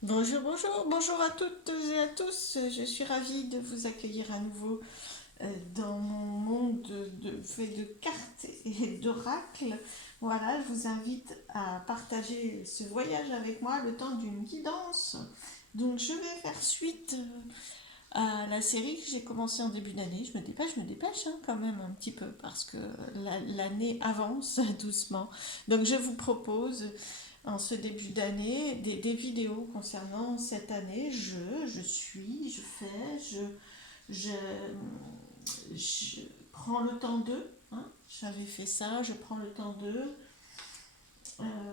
Bonjour, bonjour, bonjour à toutes et à tous. Je suis ravie de vous accueillir à nouveau dans mon monde fait de cartes et d'oracles. Voilà, je vous invite à partager ce voyage avec moi le temps d'une guidance. Donc, je vais faire suite à la série que j'ai commencée en début d'année. Je me dépêche hein, quand même un petit peu parce que l'année avance doucement. Donc, je vous propose en ce début d'année des vidéos concernant cette année. Je suis, je fais, je, je prends le temps d'eux. Hein. J'avais fait ça, je prends le temps d'eux,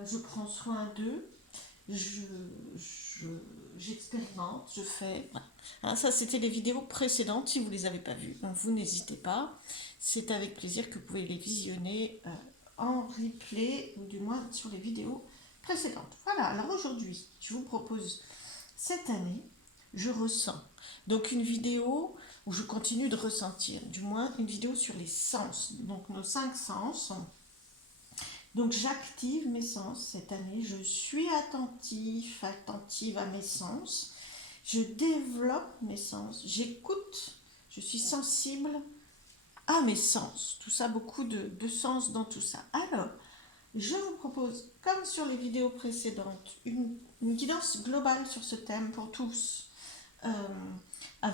je prends soin d'eux, je, je, j'expérimente, je fais. Voilà. Hein, ça, c'était les vidéos précédentes. Si vous ne les avez pas vues, donc vous n'hésitez pas. C'est avec plaisir que vous pouvez les visionner en replay, ou du moins sur les vidéos précédentes. Voilà, alors aujourd'hui, je vous propose cette année, je ressens. Donc une vidéo où je continue de ressentir, du moins une vidéo sur les sens, donc nos cinq sens. Donc j'active mes sens cette année, je suis attentive à mes sens, je développe mes sens, j'écoute, je suis sensible à mes sens. Tout ça, beaucoup de sens dans tout ça. Alors, je vous propose, comme sur les vidéos précédentes, une guidance globale sur ce thème pour tous,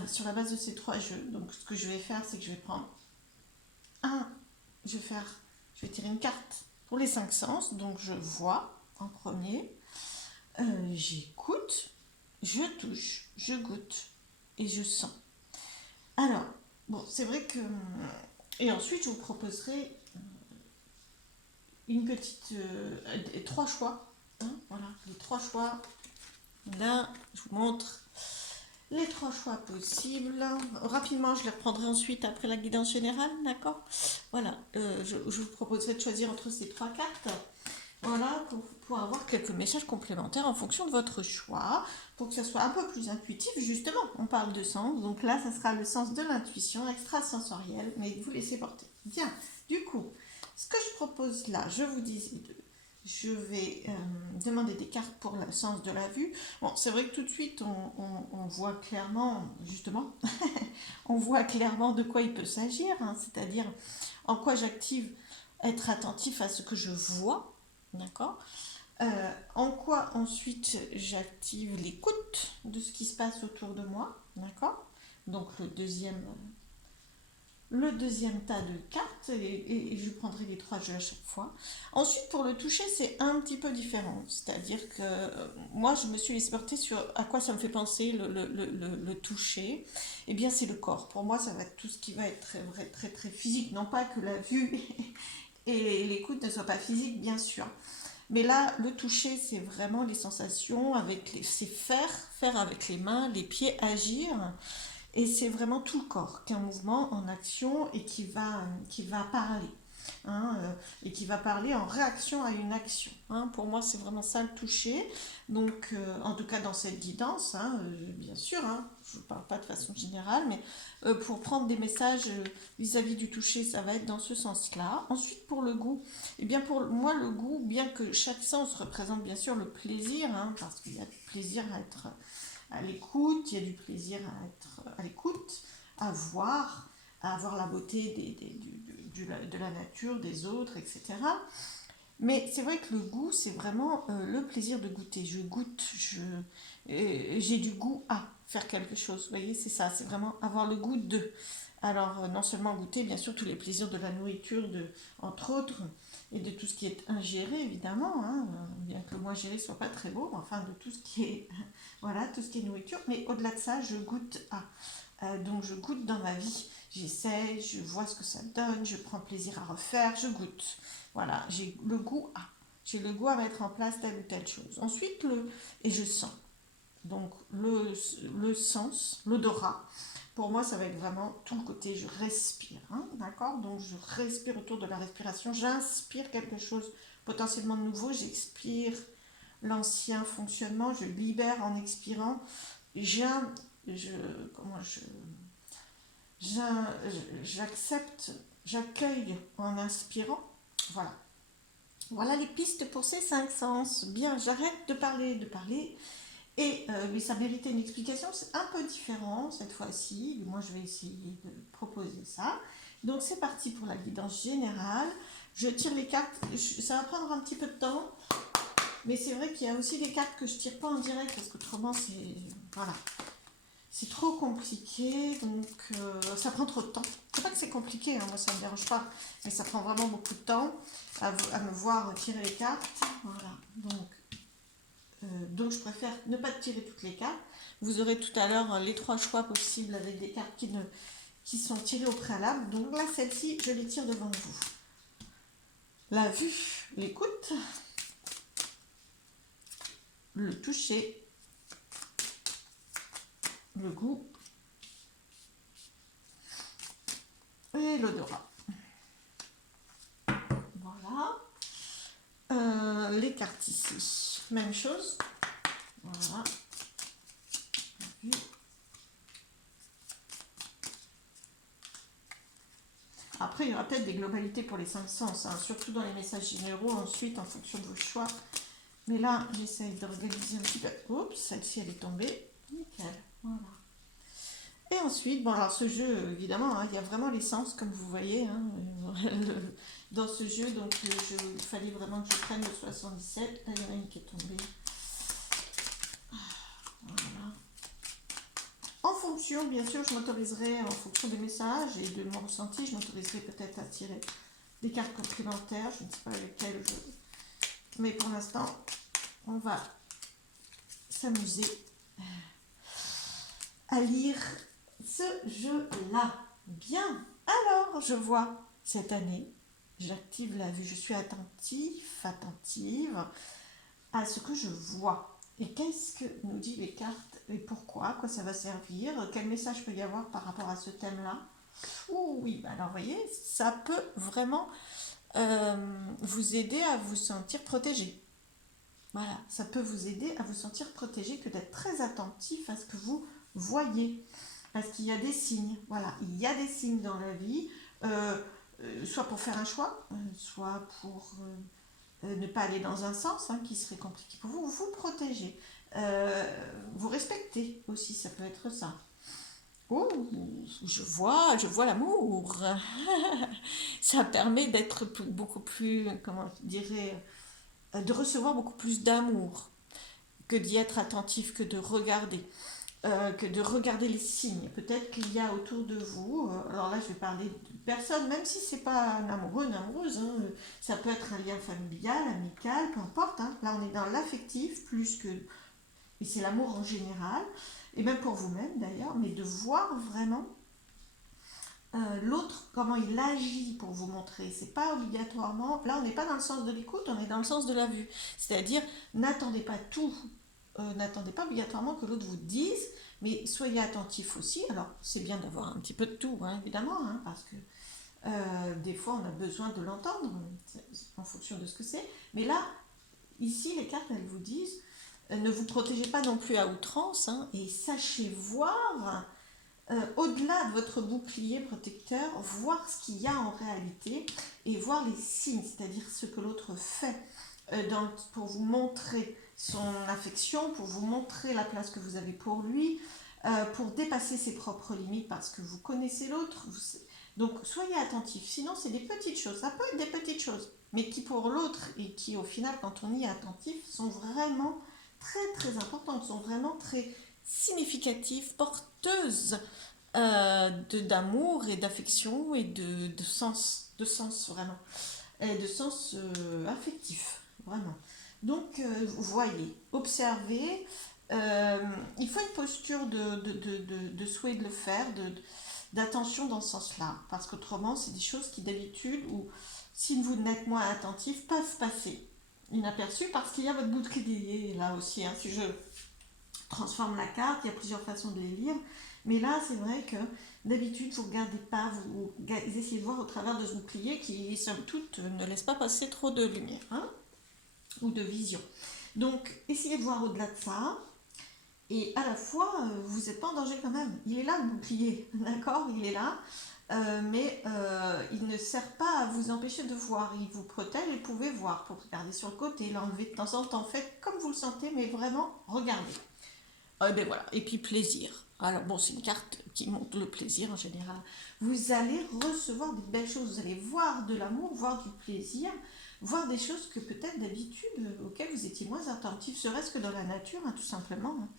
sur la base de ces trois jeux. Donc, ce que je vais faire, c'est que je vais prendre un, je vais faire, je vais tirer une carte pour les cinq sens. Donc, je vois en premier, j'écoute, je touche, je goûte et je sens. Alors, bon, c'est vrai que. Et ensuite, je vous proposerai une petite. Trois choix. Hein, voilà, les trois choix. Là, je vous montre les trois choix possibles. Rapidement, je les reprendrai ensuite après la guidance générale, d'accord. Voilà, je vous proposerai de choisir entre ces trois cartes. Voilà, pour avoir quelques messages complémentaires en fonction de votre choix, pour que ça soit un peu plus intuitif. Justement, on parle de sens, donc là, ça sera le sens de l'intuition extrasensorielle, mais vous laissez porter. Bien, du coup, ce que je propose là, je vous disais, je vais demander des cartes pour le sens de la vue. Bon, c'est vrai que tout de suite, on voit clairement, justement, on voit clairement de quoi il peut s'agir, hein, c'est-à-dire en quoi j'active être attentif à ce que je vois, d'accord. En quoi ensuite j'active l'écoute de ce qui se passe autour de moi, d'accord. Donc le deuxième tas de cartes et je prendrai les trois jeux à chaque fois. Ensuite, pour le toucher, c'est un petit peu différent. C'est-à-dire que moi, je me suis laissée porter sur à quoi ça me fait penser le toucher. Eh bien, c'est le corps. Pour moi, ça va être tout ce qui va être très, très, très physique. Non pas que la vue et l'écoute ne soient pas physiques, bien sûr. Mais là, le toucher, c'est vraiment les sensations, c'est faire avec les mains, les pieds, agir. Et c'est vraiment tout le corps qui est en mouvement, en action et qui va parler. Hein, et qui va parler en réaction à une action. Hein. Pour moi, c'est vraiment ça le toucher. Donc, en tout cas, dans cette guidance, hein, bien sûr, hein, je ne parle pas de façon générale, mais pour prendre des messages vis-à-vis du toucher, ça va être dans ce sens-là. Ensuite, pour le goût, eh bien, pour moi, le goût, bien que chaque sens représente bien sûr le plaisir, hein, parce qu'il y a du plaisir à être à l'écoute, il y a du plaisir à être à l'écoute, à voir la beauté de la nature, des autres, etc. Mais c'est vrai que le goût, c'est vraiment le plaisir de goûter. Je goûte, j'ai du goût à faire quelque chose. Vous voyez, c'est ça, c'est vraiment avoir le goût de. Alors, non seulement goûter, bien sûr, tous les plaisirs de la nourriture, entre autres, et de tout ce qui est ingéré, évidemment, hein, bien que le mot ingéré soit pas très beau, mais enfin, de tout ce qui est, voilà, tout ce qui est nourriture. Mais au-delà de ça, je goûte à. Donc, je goûte dans ma vie. J'essaie, je vois ce que ça donne, je prends plaisir à refaire, je goûte. Voilà, j'ai le goût à. J'ai le goût à mettre en place telle ou telle chose. Ensuite, et je sens. Donc, le sens, l'odorat, pour moi, ça va être vraiment tout le côté, je respire, hein, d'accord. Donc, je respire autour de la respiration, j'inspire quelque chose potentiellement de nouveau, j'expire l'ancien fonctionnement, je libère en expirant, j'in- je, comment j'accepte, j'accueille en inspirant, voilà. Voilà les pistes pour ces cinq sens. Bien, j'arrête de parler, Mais ça méritait une explication, c'est un peu différent cette fois-ci. Moi, je vais essayer de proposer ça. Donc, c'est parti pour la guidance générale. Je tire les cartes, ça va prendre un petit peu de temps, mais c'est vrai qu'il y a aussi des cartes que je tire pas en direct parce qu'autrement, voilà, c'est trop compliqué, donc ça prend trop de temps. C'est pas que c'est compliqué, hein, moi ça me dérange pas, mais ça prend vraiment beaucoup de temps à me voir tirer les cartes. Voilà, donc je préfère ne pas tirer toutes les cartes. Vous aurez tout à l'heure les 3 choix possibles avec des cartes qui sont tirées au préalable. Donc là, celle-ci, je les tire devant vous. La vue, l'écoute, le toucher, le goût et l'odorat. Voilà. Les cartes ici, même chose. Voilà. Après, il y aura peut-être des globalités pour les 5 sens, hein, surtout dans les messages généraux, ensuite, en fonction de vos choix. Mais là, j'essaye d'organiser un petit peu. Oups, celle-ci, elle est tombée. Nickel, voilà. Et ensuite, bon, alors ce jeu, évidemment, hein, il y a vraiment les sens, comme vous voyez, hein, dans ce jeu. Donc, il fallait vraiment que je prenne le 77. Là, il y en a une qui est tombée. Voilà. En fonction, bien sûr, je m'autoriserai, en fonction des messages et de mon ressenti, je m'autoriserai peut-être à tirer des cartes complémentaires. Je ne sais pas lesquelles mais pour l'instant, on va s'amuser à lire ce jeu-là. Bien. Alors, je vois cette année, j'active la vue. Je suis attentive à ce que je vois. Et qu'est-ce que nous dit les cartes et pourquoi, à quoi ça va servir, quel message peut y avoir par rapport à ce thème-là. Oh oui, alors vous voyez, ça peut vraiment vous aider à vous sentir protégé. Voilà, ça peut vous aider à vous sentir protégé, que d'être très attentif à ce que vous voyez. Parce qu'il y a des signes, voilà, il y a des signes dans la vie, soit pour faire un choix, soit pour ne pas aller dans un sens qui serait compliqué pour vous, vous protégez. Vous respectez aussi, ça peut être ça. Oh, je vois l'amour. Ça permet d'être beaucoup plus, comment je dirais, de recevoir beaucoup plus d'amour que d'y être attentif, que de regarder les signes. Peut-être qu'il y a autour de vous, alors là je vais parler de personnes, même si c'est pas un amoureux, une amoureuse, hein, ça peut être un lien familial, amical, peu importe. Hein. Là on est dans l'affectif plus que, et c'est l'amour en général, et même pour vous-même d'ailleurs, mais de voir vraiment l'autre, comment il agit pour vous montrer. C'est pas obligatoirement, là on n'est pas dans le sens de l'écoute, on est dans le sens de la vue. C'est-à-dire, n'attendez pas tout, n'attendez pas obligatoirement que l'autre vous dise, mais soyez attentif aussi. Alors, c'est bien d'avoir un petit peu de tout, hein, évidemment, hein, parce que des fois on a besoin de l'entendre en fonction de ce que c'est. Mais là, ici, les cartes, elles vous disent, ne vous protégez pas non plus à outrance, hein, et sachez voir au-delà de votre bouclier protecteur, voir ce qu'il y a en réalité et voir les signes, c'est-à-dire ce que l'autre fait pour vous montrer son affection, pour vous montrer la place que vous avez pour lui, pour dépasser ses propres limites parce que vous connaissez l'autre. Donc soyez attentifs, sinon c'est des petites choses, ça peut être des petites choses, mais qui pour l'autre et qui au final quand on y est attentif sont vraiment très très importantes, sont vraiment très significatives, porteuses d'amour et d'affection et de sens vraiment, et de sens affectif, vraiment. Donc, vous voyez, observez, il faut une posture de souhait de le faire, d'attention dans ce sens-là, parce qu'autrement, c'est des choses qui d'habitude, ou si vous n'êtes moins attentif, peuvent passer inaperçues, parce qu'il y a votre bouclier là aussi, hein, si je transforme la carte, il y a plusieurs façons de les lire, mais là c'est vrai que d'habitude vous ne regardez pas, vous essayez de voir au travers de ce bouclier qui somme toute ne laisse pas passer trop de lumière, hein, ou de vision. Donc essayez de voir au-delà de ça, et à la fois vous n'êtes pas en danger quand même, il est là le bouclier, d'accord, il est là, mais il ne sert pas à vous empêcher de voir, il vous protège et vous pouvez voir, pour regarder sur le côté, l'enlever de temps en temps, faites comme vous le sentez, mais vraiment regardez. Ah, ben voilà. Et puis plaisir. Alors bon, c'est une carte qui montre le plaisir en général. Vous allez recevoir des belles choses, vous allez voir de l'amour, voir du plaisir, voir des choses que peut-être d'habitude auxquelles vous étiez moins attentif, serait-ce que dans la nature, hein, tout simplement. Hein.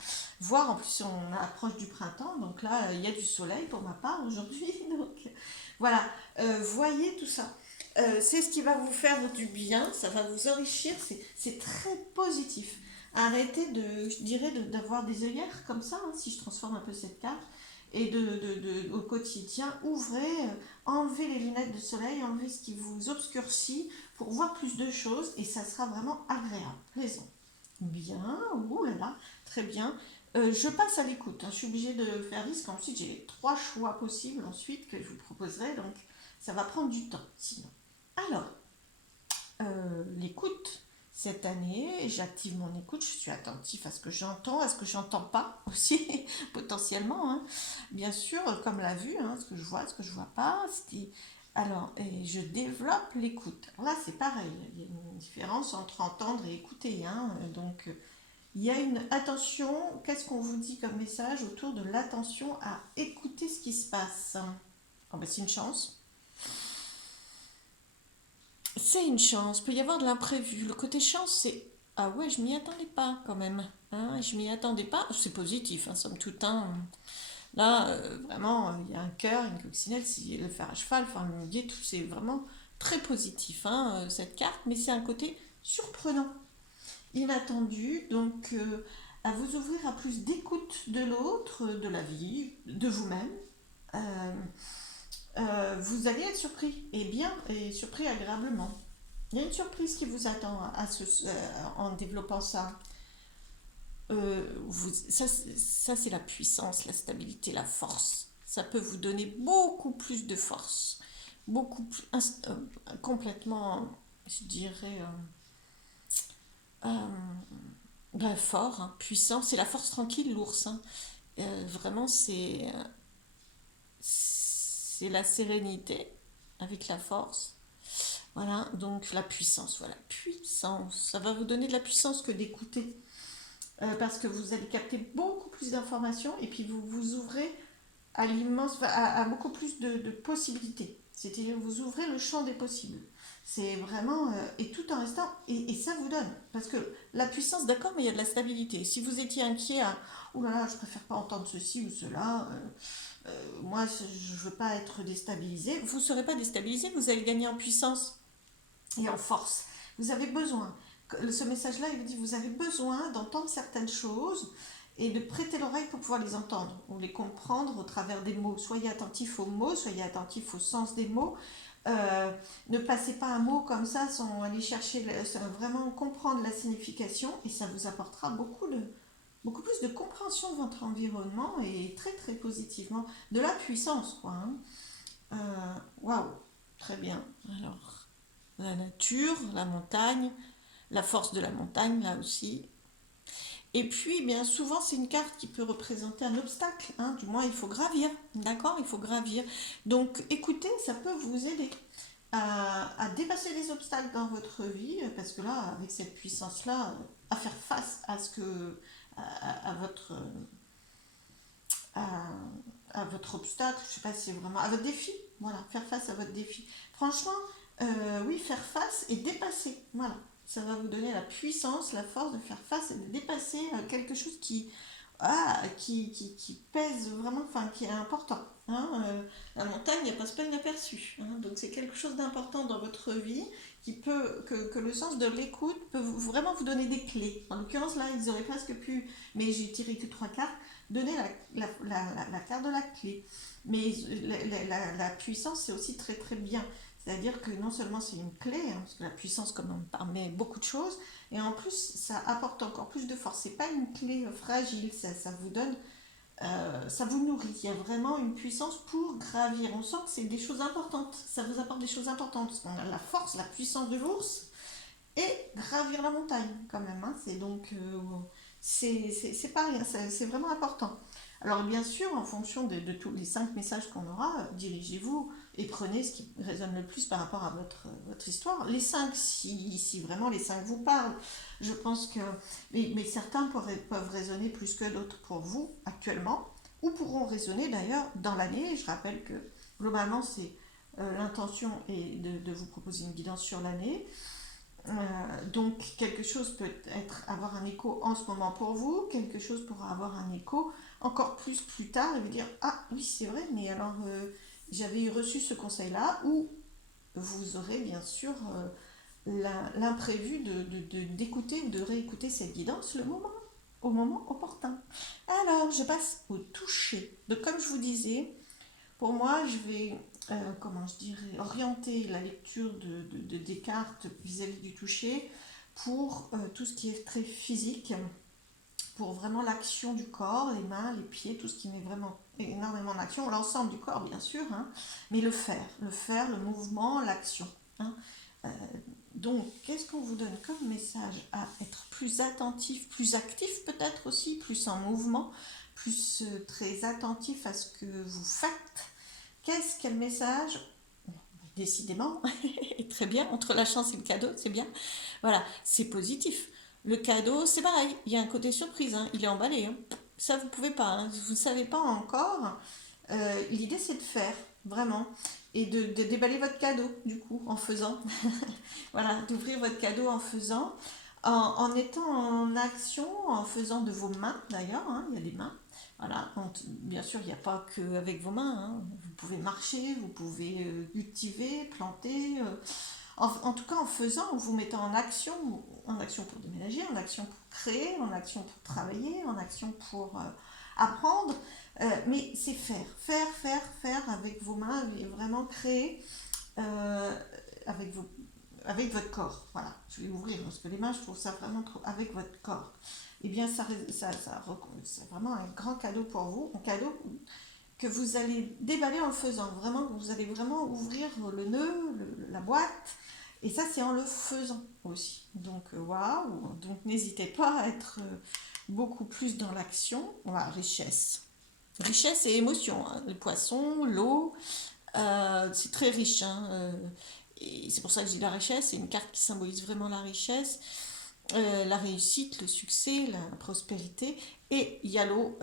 Voir, en plus on approche du printemps, donc là il y a du soleil pour ma part aujourd'hui. Donc voilà, voyez tout ça. C'est ce qui va vous faire du bien, ça va vous enrichir, c'est très positif. Arrêtez de, je dirais, d'avoir des œillères comme ça, hein, si je transforme un peu cette carte, et au quotidien, ouvrez, enlevez les lunettes de soleil, enlevez ce qui vous obscurcit pour voir plus de choses, et ça sera vraiment agréable, plaisant. Bien, ouh là là, très bien. Je passe à l'écoute, hein, je suis obligée de faire risque, ensuite j'ai les trois choix possibles ensuite que je vous proposerai, donc ça va prendre du temps sinon. Alors, l'écoute. Cette année, j'active mon écoute, je suis attentif à ce que j'entends, à ce que j'entends pas aussi, potentiellement. Hein. Bien sûr, comme la vue, hein, ce que je vois, ce que je vois pas. Alors, et je développe l'écoute. Alors là, c'est pareil, il y a une différence entre entendre et écouter. Hein. Donc, il y a une attention, qu'est-ce qu'on vous dit comme message autour de l'attention à écouter ce qui se passe. Oh, ben, c'est une chance. C'est une chance, peut y avoir de l'imprévu. Le côté chance, c'est ah ouais, je m'y attendais pas quand même. Hein, je m'y attendais pas. C'est positif, hein, somme toute. Hein. Là, vraiment, il y a un cœur, une coccinelle, si le fer à cheval, enfin le guide, c'est vraiment très positif hein, cette carte, mais c'est un côté surprenant, inattendu. Donc, à vous ouvrir à plus d'écoute de l'autre, de la vie, de vous-même. Euh, vous allez être surpris, et bien, et surpris agréablement. Il y a une surprise qui vous attend en développant ça. Ça, c'est la puissance, la stabilité, la force. Ça peut vous donner beaucoup plus de force. Beaucoup plus, complètement, je dirais, fort, hein, puissant. C'est la force tranquille, l'ours. Hein. Vraiment, c'est la sérénité avec la force. Voilà, donc la puissance, voilà, puissance. Ça va vous donner de la puissance que d'écouter. Parce que vous allez capter beaucoup plus d'informations et puis vous vous ouvrez à l'immense, à beaucoup plus de possibilités. C'est-à-dire vous ouvrez le champ des possibles. C'est vraiment, et tout en restant, et ça vous donne. Parce que la puissance, d'accord, mais il y a de la stabilité. Si vous étiez inquiet à, oh là là, je préfère pas entendre ceci ou cela, moi je veux pas être déstabilisé, vous ne serez pas déstabilisé, vous allez gagner en puissance et en force. Vous avez besoin. Ce message-là, il vous dit, vous avez besoin d'entendre certaines choses et de prêter l'oreille pour pouvoir les entendre ou les comprendre au travers des mots. Soyez attentif aux mots, soyez attentif au sens des mots. Ne passez pas un mot comme ça sans aller chercher, sans vraiment comprendre la signification et ça vous apportera beaucoup plus de compréhension de votre environnement et très très positivement de la puissance quoi. Hein. Waouh, très bien. Alors, la nature, la montagne, la force de la montagne là aussi. Et puis, bien souvent, c'est une carte qui peut représenter un obstacle. Hein, du moins, il faut gravir. D'accord. Il faut gravir. Donc, écoutez, ça peut vous aider à dépasser les obstacles dans votre vie. Parce que là, avec cette puissance-là, à faire face à ce que. À votre. À, à votre obstacle, je ne sais pas si c'est vraiment. À votre défi. Voilà, faire face à votre défi. Franchement, oui, faire face et dépasser. Voilà. Ça va vous donner la puissance, la force de faire face et de dépasser quelque chose qui pèse vraiment, enfin qui est important. Hein. La montagne, elle passe pas inaperçue. Hein. Donc c'est quelque chose d'important dans votre vie que le sens de l'écoute peut vraiment vous donner des clés. En l'occurrence, là, ils auraient presque pu, mais j'ai tiré que trois cartes, donner la carte de la clé. Mais la puissance, c'est aussi très très bien. C'est-à-dire que non seulement c'est une clé, hein, parce que la puissance comme on permet beaucoup de choses, et en plus ça apporte encore plus de force. C'est pas une clé fragile, ça vous donne, ça vous nourrit. Il y a vraiment une puissance pour gravir. On sent que c'est des choses importantes. Ça vous apporte des choses importantes. Parce qu'on a la force, la puissance de l'ours et gravir la montagne quand même. Hein. C'est donc c'est pas rien. C'est vraiment important. Alors bien sûr, en fonction de tous les 5 messages qu'on aura, dirigez-vous et prenez ce qui résonne le plus par rapport à votre histoire. Les 5, si vraiment les 5 vous parlent, je pense que... mais certains peuvent résonner plus que d'autres pour vous actuellement, ou pourront résonner d'ailleurs dans l'année. Je rappelle que globalement, c'est l'intention est de vous proposer une guidance sur l'année. Donc quelque chose peut avoir un écho en ce moment pour vous, quelque chose pourra avoir un écho encore plus tard et vous dire ah oui c'est vrai mais alors j'avais reçu ce conseil là, ou vous aurez bien sûr l'imprévu d'écouter ou de réécouter cette guidance au moment opportun. Alors je passe au toucher. Donc comme je vous disais, pour moi, je vais, comment je dirais, orienter la lecture des cartes vis-à-vis du toucher pour tout ce qui est très physique, pour vraiment l'action du corps, les mains, les pieds, tout ce qui met vraiment énormément d'action, l'ensemble du corps bien sûr, hein, mais le mouvement, l'action. Hein. Euh, donc, qu'est-ce qu'on vous donne comme message à être plus attentif, plus actif peut-être aussi, plus en mouvement, plus très attentif à ce que vous faites. Quel message? Décidément, très bien, entre la chance et le cadeau, c'est bien. Voilà, c'est positif. Le cadeau, c'est pareil, il y a un côté surprise, hein, il est emballé. Hein. Ça, vous pouvez pas, hein, vous ne savez pas encore. L'idée, c'est de faire, vraiment, et de déballer votre cadeau, du coup, en faisant. Voilà, d'ouvrir votre cadeau en faisant, en étant en action, en faisant de vos mains, d'ailleurs, hein, il y a des mains. Voilà, donc, bien sûr, il n'y a pas que avec vos mains. Hein. Vous pouvez marcher, vous pouvez cultiver, planter. En tout cas, en faisant, en vous mettant en action pour déménager, en action pour créer, en action pour travailler, en action pour apprendre. Mais c'est faire avec vos mains et vraiment créer euh, avec, vos, avec votre corps. Voilà, je vais ouvrir parce que les mains, je trouve ça vraiment trop avec votre corps. Eh bien, c'est vraiment un grand cadeau pour vous, un cadeau que vous allez déballer en le faisant. Vraiment, vous allez vraiment ouvrir le nœud, la boîte. Et ça, c'est en le faisant aussi. Donc, waouh! Donc, n'hésitez pas à être beaucoup plus dans l'action. Voilà, richesse. Richesse et émotion. Hein. Le poisson, l'eau, c'est très riche. Hein. Et c'est pour ça que je dis la richesse. C'est une carte qui symbolise vraiment la richesse. La réussite, le succès, la prospérité. Et il y a l'eau,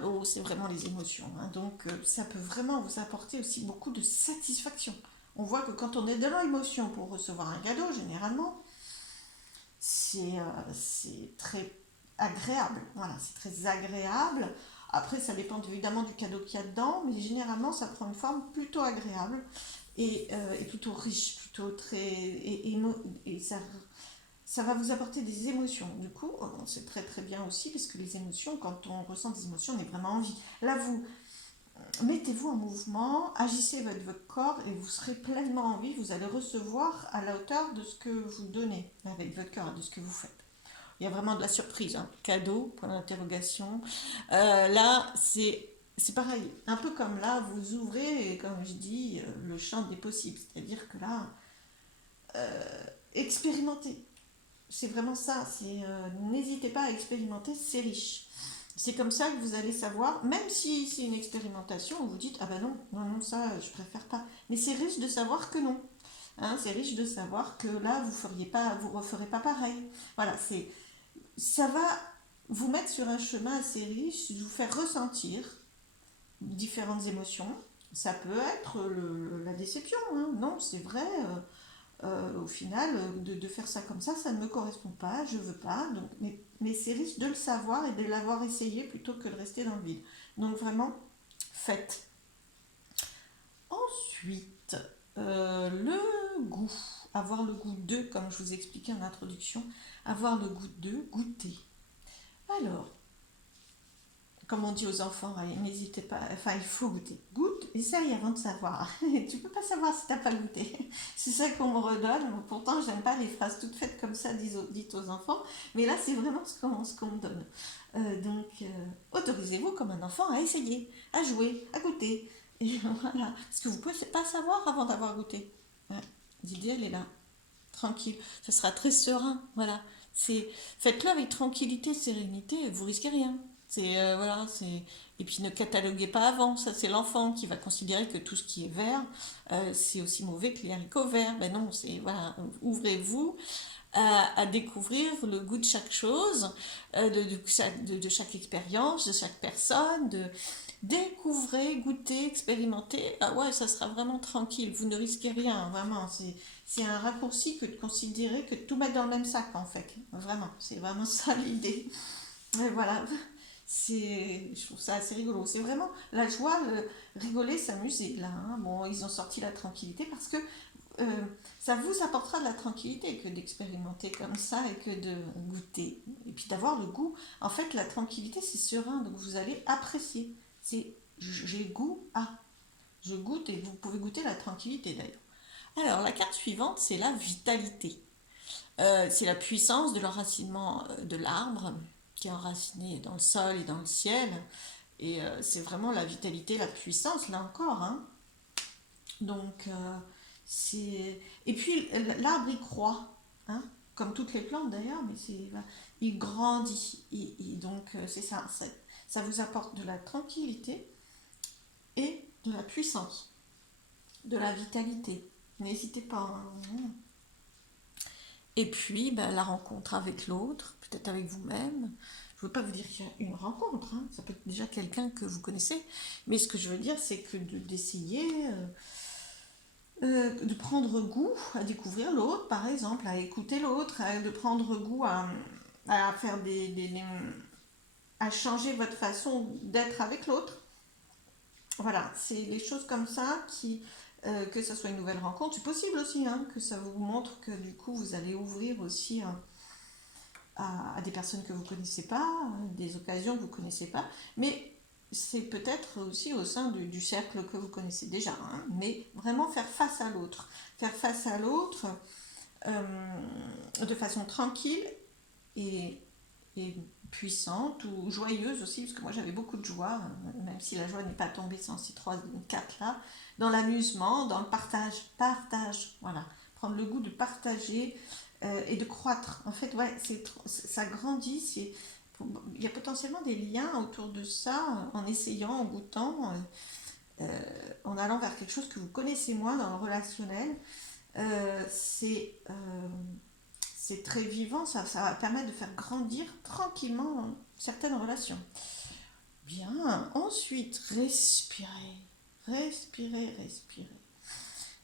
l'eau, c'est vraiment les émotions. Hein. Donc, ça peut vraiment vous apporter aussi beaucoup de satisfaction. On voit que quand on est dans l'émotion pour recevoir un cadeau, généralement, c'est très agréable. Voilà, c'est très agréable. Après, ça dépend évidemment du cadeau qu'il y a dedans, mais généralement, ça prend une forme plutôt agréable et plutôt riche, plutôt très. Et ça va vous apporter des émotions. Du coup, c'est très très bien aussi, parce que les émotions, quand on ressent des émotions, on est vraiment en vie. Là, vous mettez-vous en mouvement, agissez avec votre corps et vous serez pleinement en vie. Vous allez recevoir à la hauteur de ce que vous donnez avec votre cœur, de ce que vous faites. Il y a vraiment de la surprise. Hein. Cadeau, point d'interrogation. Là, c'est pareil. Un peu comme là, vous ouvrez, comme je dis, le champ des possibles. C'est-à-dire que là, expérimentez. C'est vraiment ça. N'hésitez pas à expérimenter, c'est riche. C'est comme ça que vous allez savoir, même si c'est une expérimentation, vous dites ah ben non, non, non, ça je préfère pas. Mais c'est riche de savoir que non. Hein, c'est riche de savoir que là vous referez pas pareil. Voilà, ça va vous mettre sur un chemin assez riche, vous faire ressentir différentes émotions. Ça peut être la déception, hein. Non, c'est vrai. Au final, de faire ça comme ça ne me correspond pas, je veux pas. Donc, mais c'est riche de le savoir et de l'avoir essayé plutôt que de rester dans le vide. Donc vraiment, faites. Ensuite, le goût. Avoir le goût de, comme je vous expliquais en introduction, avoir le goût de goûter. Alors, comme on dit aux enfants, n'hésitez pas, enfin il faut goûter. Goûte, essaye avant de savoir. Tu peux pas savoir si t'as pas goûté. C'est ça qu'on me redonne. Pourtant, j'aime pas les phrases toutes faites comme ça dites aux enfants, mais là c'est vraiment ce qu'on me donne. Autorisez-vous comme un enfant à essayer, à jouer, à goûter. Et voilà, parce que vous pouvez pas savoir avant d'avoir goûté. Ouais. L'idée elle est là, tranquille. Ça sera très serein. Voilà, faites-le avec tranquillité, sérénité. Vous risquez rien. Voilà, c'est et puis ne cataloguez pas avant. Ça, c'est l'enfant qui va considérer que tout ce qui est vert, c'est aussi mauvais que les haricots verts. Ben non, c'est voilà, ouvrez-vous à découvrir le goût de chaque chose, de chaque expérience, de chaque personne, de découvrez, goûtez, expérimentez. Ah ouais, ça sera vraiment tranquille. Vous ne risquez rien, vraiment. C'est un raccourci que de considérer que tout mettre dans le même sac, en fait. Vraiment, c'est vraiment ça l'idée. Et voilà, je trouve ça assez rigolo. C'est vraiment la joie, rigoler, s'amuser là, hein. Bon, ils ont sorti la tranquillité parce que euh, ça vous apportera de la tranquillité que d'expérimenter comme ça et que de goûter. Et puis d'avoir le goût. En fait, la tranquillité, c'est serein, donc vous allez apprécier. C'est j'ai goût à. Je goûte et vous pouvez goûter la tranquillité d'ailleurs. Alors, la carte suivante, c'est la vitalité. C'est la puissance de l'enracinement de l'arbre qui est enraciné dans le sol et dans le ciel. Et c'est vraiment la vitalité, la puissance, là encore, hein. Donc, c'est... Et puis, l'arbre, il croît, hein, comme toutes les plantes d'ailleurs, mais voilà, il grandit. Donc, c'est ça, ça vous apporte de la tranquillité et de la puissance, de la vitalité. N'hésitez pas, hein. Et puis, ben, la rencontre avec l'autre, peut-être avec vous-même. Je ne veux pas vous dire qu'il y a une rencontre, hein. Ça peut être déjà quelqu'un que vous connaissez. Mais ce que je veux dire, c'est que d'essayer de prendre goût à découvrir l'autre, par exemple, à écouter l'autre, de prendre goût à faire à changer votre façon d'être avec l'autre. Voilà, c'est des choses comme ça que ce soit une nouvelle rencontre, c'est possible aussi, hein, que ça vous montre que du coup vous allez ouvrir aussi à des personnes que vous ne connaissez pas, des occasions que vous ne connaissez pas, mais c'est peut-être aussi au sein du cercle que vous connaissez déjà, hein, mais vraiment faire face à l'autre de façon tranquille et, et puissante ou joyeuse aussi, parce que moi j'avais beaucoup de joie, même si la joie n'est pas tombée sans ces trois, quatre là, dans l'amusement, dans le partage, voilà, prendre le goût de partager et de croître. En fait, ouais, ça grandit, il y a potentiellement des liens autour de ça en essayant, en goûtant, en allant vers quelque chose que vous connaissez moins dans le relationnel. Euh, c'est euh, c'est très vivant, ça va permettre de faire grandir tranquillement certaines relations. Bien, ensuite, respirez.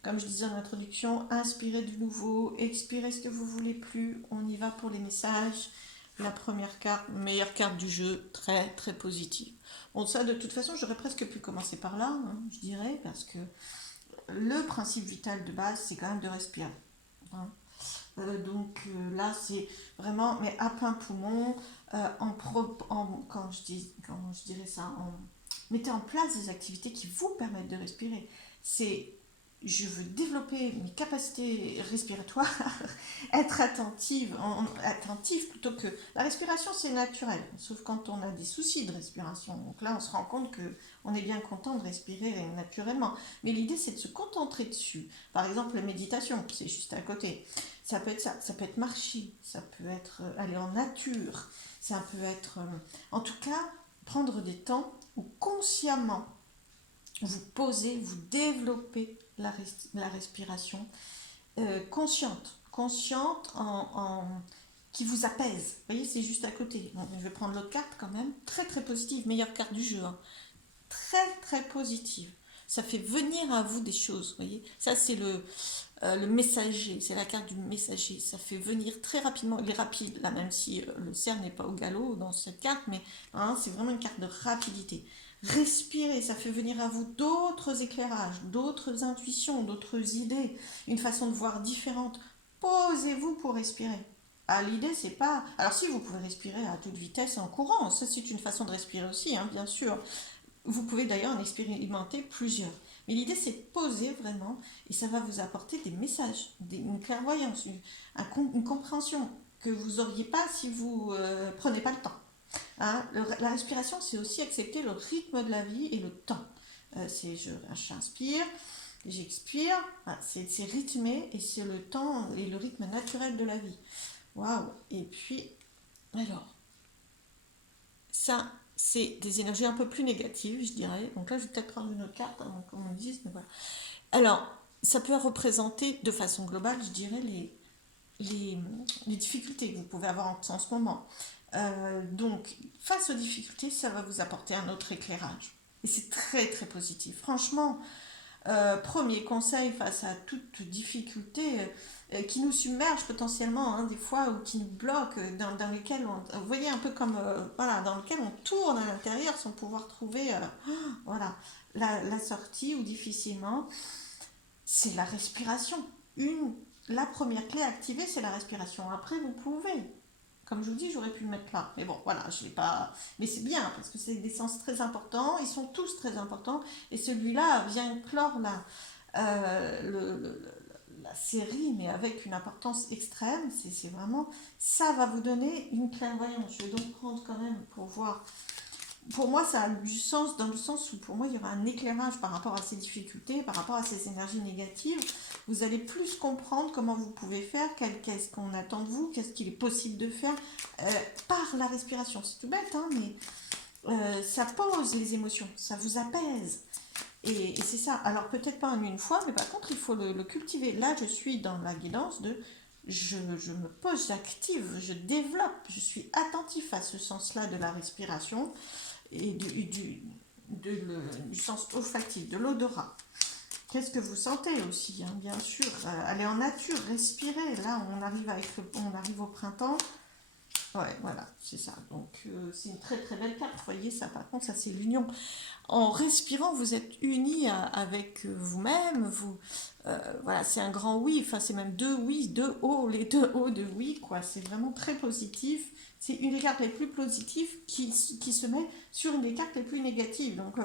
Comme je disais en introduction, inspirez de nouveau, expirez ce que vous voulez plus, on y va pour les messages. La première carte, meilleure carte du jeu, très très positive. Bon, ça de toute façon, j'aurais presque pu commencer par là, hein, je dirais, parce que le principe vital de base, c'est quand même de respirer, hein. Là, c'est vraiment, mais à plein poumon, quand je dirais ça, mettez en place des activités qui vous permettent de respirer. C'est, je veux développer mes capacités respiratoires, être attentive plutôt que la respiration, c'est naturel, sauf quand on a des soucis de respiration. Donc là, on se rend compte que on est bien content de respirer naturellement. Mais l'idée, c'est de se concentrer dessus. Par exemple, la méditation, c'est juste à côté. Ça peut être ça, ça peut être marcher, ça peut être aller en nature, ça peut être, en tout cas, prendre des temps où consciemment vous posez, vous développez la respiration consciente qui vous apaise. Vous voyez, c'est juste à côté. Bon, je vais prendre l'autre carte quand même. Très très positive, meilleure carte du jeu, hein. Très très positive. Ça fait venir à vous des choses, vous voyez. Ça, c'est le messager, c'est la carte du messager. Ça fait venir très rapidement. Il est rapide, là, même si le cerf n'est pas au galop dans cette carte, mais hein, c'est vraiment une carte de rapidité. Respirez, ça fait venir à vous d'autres éclairages, d'autres intuitions, d'autres idées, une façon de voir différente. Posez-vous pour respirer. Ah, l'idée, c'est pas. Alors, si vous pouvez respirer à toute vitesse en courant, ça, c'est une façon de respirer aussi, hein, bien sûr. Vous pouvez d'ailleurs en expérimenter plusieurs. Mais l'idée, c'est de poser vraiment, et ça va vous apporter des messages, une clairvoyance, une compréhension que vous n'auriez pas si vous prenez pas le temps. Hein, la respiration, c'est aussi accepter le rythme de la vie et le temps. J'inspire, j'expire, voilà, c'est rythmé et c'est le temps et le rythme naturel de la vie. Waouh! Et puis, alors, ça, c'est des énergies un peu plus négatives, je dirais. Donc là, je vais peut-être prendre une autre carte, avant qu'on me dise, mais voilà. Alors, ça peut représenter de façon globale, je dirais, les, les difficultés que vous pouvez avoir en ce moment. Donc, face aux difficultés, ça va vous apporter un autre éclairage. Et c'est très très positif. Franchement, premier conseil face à toute difficulté qui nous submerge potentiellement, hein, des fois, ou qui nous bloque, dans lesquels vous voyez, un peu comme, voilà, dans lequel on tourne à l'intérieur sans pouvoir trouver, voilà, la sortie ou difficilement, c'est la respiration. La première clé à activer, c'est la respiration. Après, vous pouvez. Comme je vous dis, j'aurais pu le mettre là. Mais bon, voilà, je l'ai pas. Mais c'est bien, parce que c'est des sens très importants. Ils sont tous très importants. Et celui-là vient clore la série, mais avec une importance extrême. C'est vraiment. Ça va vous donner une clairvoyance. Je vais donc prendre quand même pour voir. Pour moi, ça a du sens dans le sens où pour moi, il y aura un éclairage par rapport à ces difficultés, par rapport à ces énergies négatives. Vous allez plus comprendre comment vous pouvez faire, qu'est-ce qu'on attend de vous, qu'est-ce qu'il est possible de faire euh, par la respiration. C'est tout bête, hein, mais ça pose les émotions, ça vous apaise. Et c'est ça. Alors peut-être pas en une fois, mais par contre, il faut le cultiver. Là, je suis dans la guidance de je me pose, j'active, je développe, je suis attentif à ce sens-là de la respiration et du sens olfactif, de l'odorat. Qu'est-ce que vous sentez aussi, hein, bien sûr. Aller en nature, respirer. Là, on arrive au printemps. Ouais, voilà, c'est ça. Donc, c'est une très très belle carte. Vous voyez, ça, par contre, ça, c'est l'union. En respirant, vous êtes unis avec vous-même. Voilà, c'est un grand oui. Enfin, c'est même deux oui, deux hauts, les deux hauts de oui, quoi. C'est vraiment très positif. C'est une des cartes les plus positives qui se met sur une des cartes les plus négatives. Donc,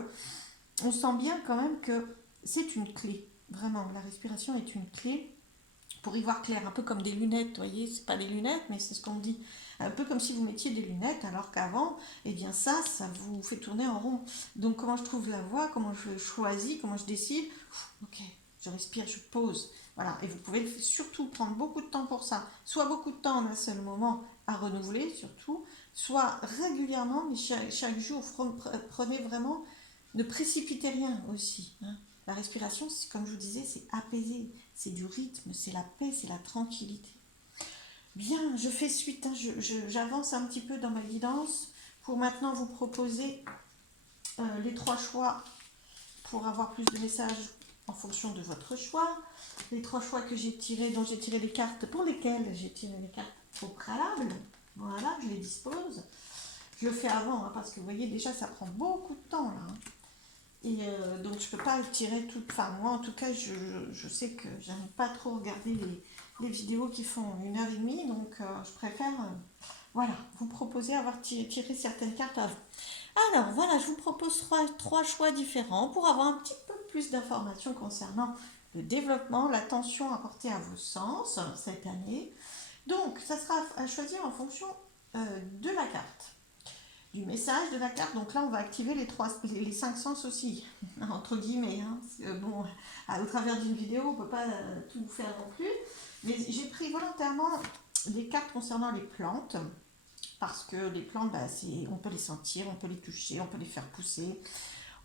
on sent bien quand même que c'est une clé. Vraiment, la respiration est une clé pour y voir clair, un peu comme des lunettes, vous voyez, c'est pas des lunettes, mais c'est ce qu'on me dit. Un peu comme si vous mettiez des lunettes, alors qu'avant, eh bien ça vous fait tourner en rond. Donc comment je trouve la voie, comment je choisis, comment je décide, ok, je respire, je pose. Voilà, et vous pouvez surtout prendre beaucoup de temps pour ça. Soit beaucoup de temps en un seul moment à renouveler, surtout, soit régulièrement, mais chaque jour, prenez vraiment, ne précipitez rien aussi, hein. La respiration, comme je vous disais, c'est apaiser, c'est du rythme, c'est la paix, c'est la tranquillité. Bien, je fais suite, hein, j'avance un petit peu dans ma guidance pour maintenant vous proposer les trois choix pour avoir plus de messages en fonction de votre choix. Les trois choix que j'ai tirés, dont j'ai tiré les cartes, pour lesquelles j'ai tiré les cartes au préalable. Voilà, je les dispose. Je le fais avant, hein, parce que vous voyez, déjà, ça prend beaucoup de temps, là, hein. Et donc je peux pas tirer tout. Enfin, moi en tout cas, je sais que j'aime pas trop regarder les vidéos qui font 1 heure et demie, donc je préfère voilà, vous proposer avoir tiré certaines cartes avant. Alors voilà, je vous propose trois choix différents pour avoir un petit peu plus d'informations concernant le développement, l'attention apportée à vos sens cette année. Donc ça sera à choisir en fonction de la carte, du message de la carte. Donc là, on va activer les 5 sens aussi, entre guillemets, hein, parce que, bon, au travers d'une vidéo, on ne peut pas tout faire non plus. Mais j'ai pris volontairement des cartes concernant les plantes, parce que les plantes, bah, on peut les sentir, on peut les toucher, on peut les faire pousser,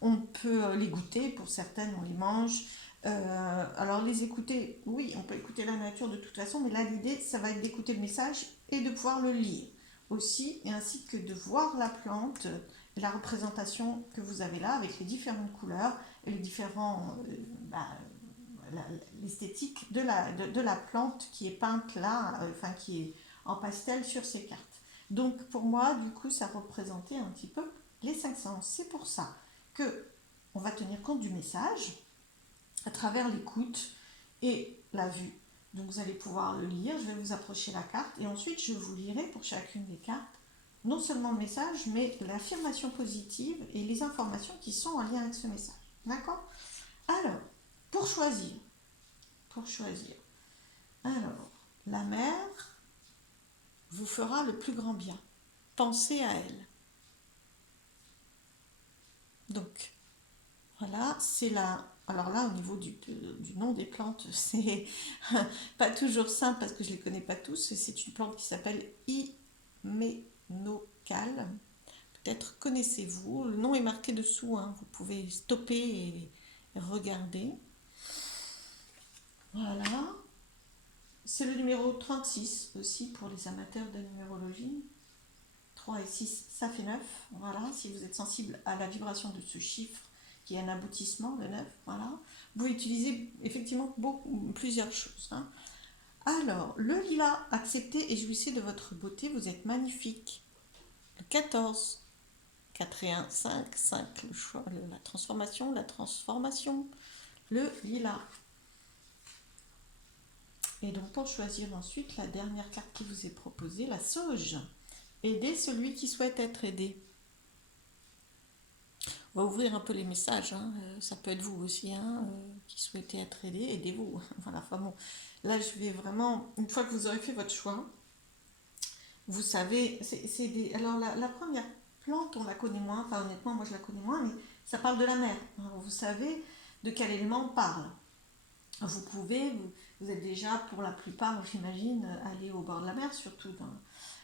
on peut les goûter, pour certaines, on les mange. Alors les écouter, oui, on peut écouter la nature de toute façon, mais là, l'idée, ça va être d'écouter le message et de pouvoir le lire aussi, et ainsi que de voir la plante, la représentation que vous avez là avec les différentes couleurs et les différents l'esthétique de la plante qui est peinte là, enfin qui est en pastel sur ces cartes. Donc pour moi, du coup, ça représentait un petit peu les 5 sens. C'est pour ça que on va tenir compte du message à travers l'écoute et la vue. Donc vous allez pouvoir le lire, je vais vous approcher la carte et ensuite je vous lirai pour chacune des cartes non seulement le message, mais l'affirmation positive et les informations qui sont en lien avec ce message. D'accord? Alors, pour choisir, alors, la mère vous fera le plus grand bien. Pensez à elle. Donc, voilà, c'est la... Alors là, au niveau du nom des plantes, c'est pas toujours simple parce que je ne les connais pas tous. C'est une plante qui s'appelle Hyménocale. peut-être connaissez-vous. Le nom est marqué dessous, hein. Vous pouvez stopper et regarder. Voilà. C'est le numéro 36 aussi pour les amateurs de numérologie. 3 et 6, ça fait 9. Voilà, si vous êtes sensible à la vibration de ce chiffre qui est un aboutissement de 9, voilà. Vous pouvez utiliser effectivement plusieurs choses, hein. Alors, le lilas, acceptez et jouissez de votre beauté, vous êtes magnifique. Le 14, 4 et 1, 5, 5, le choix, la transformation, le lilas. Et donc pour choisir ensuite la dernière carte qui vous est proposée, la sauge. Aider celui qui souhaite être aidé. On va ouvrir un peu les messages, hein. Ça peut être vous aussi, hein, qui souhaitez être aidé, aidez-vous. Voilà, enfin bon, là je vais vraiment, une fois que vous aurez fait votre choix, vous savez, alors la première plante, on la connaît moins, enfin honnêtement moi je la connais moins, mais ça parle de la mer. Alors, vous savez de quel élément on parle. Vous êtes déjà pour la plupart, j'imagine, aller au bord de la mer, surtout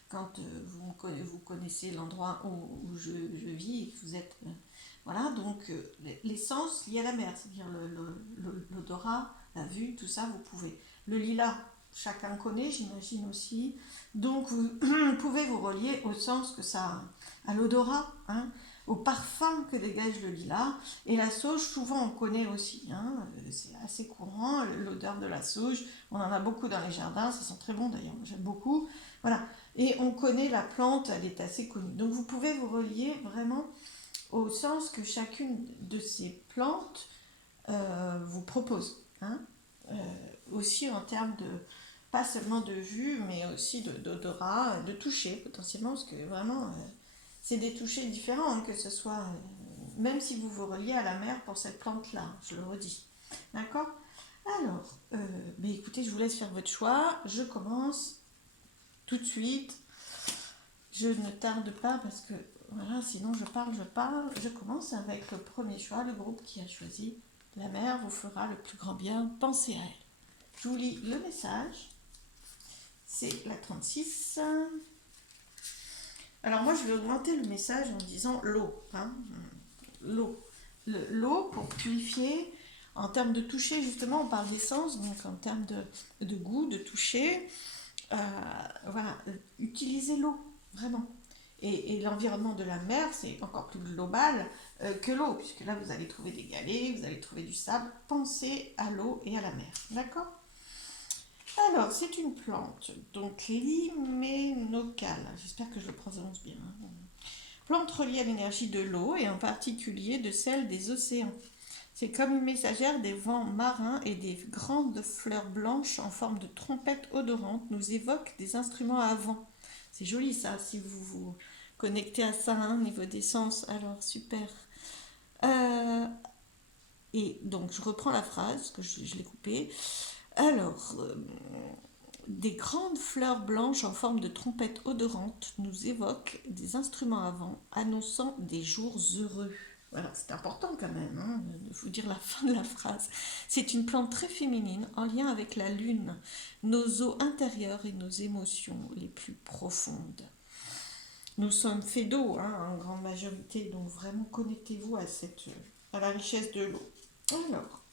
quand vous connaissez l'endroit où je vis, vous êtes... voilà, donc l'essence liée à la mer, c'est-à-dire l'odorat, la vue, tout ça, vous pouvez. Le lilas, chacun connaît, j'imagine aussi. Donc vous pouvez vous relier au sens que ça... à l'odorat, hein, au parfum que dégage le lilas. Et la sauge, souvent on connaît aussi, hein, c'est assez courant, l'odeur de la sauge. On en a beaucoup dans les jardins, ça sent très bon d'ailleurs, j'aime beaucoup. Voilà, et on connaît la plante, elle est assez connue. Donc vous pouvez vous relier vraiment au sens que chacune de ces plantes vous propose, hein, aussi en termes de, pas seulement de vue, mais aussi d'odorat, de toucher potentiellement, parce que vraiment, c'est des touchés différents, hein, que ce soit, même si vous vous reliez à la mer pour cette plante-là, je le redis. D'accord? Alors, écoutez, je vous laisse faire votre choix. Je commence tout de suite. Je ne tarde pas parce que, voilà, sinon je parle. Je commence avec le premier choix. Le groupe qui a choisi la mer vous fera le plus grand bien. Pensez à elle. Je vous lis le message. C'est la 36. Alors moi, je vais augmenter le message en disant l'eau. Hein, l'eau. L'eau pour purifier. En termes de toucher, justement, on parle d'essence, donc en termes de goût, de toucher. Voilà, utilisez l'eau, vraiment. Et l'environnement de la mer, c'est encore plus global que l'eau, puisque là, vous allez trouver des galets, vous allez trouver du sable. Pensez à l'eau et à la mer, d'accord? Alors, c'est une plante, donc l'hyménocale. J'espère que je le prononce bien, hein. Plante reliée à l'énergie de l'eau et en particulier de celle des océans. C'est comme une messagère des vents marins et des grandes fleurs blanches en forme de trompettes odorantes nous évoquent des instruments à vent. C'est joli ça, si vous vous connectez à ça, hein, niveau des sens, alors super. Euh, et donc je reprends la phrase, que je l'ai coupée. Alors, des grandes fleurs blanches en forme de trompettes odorantes nous évoquent des instruments à vent annonçant des jours heureux. Voilà, c'est important quand même, hein, de vous dire la fin de la phrase. C'est une plante très féminine en lien avec la lune, nos eaux intérieures et nos émotions les plus profondes. Nous sommes faits d'eau, hein, en grande majorité, donc vraiment connectez-vous à la richesse de l'eau. Alors,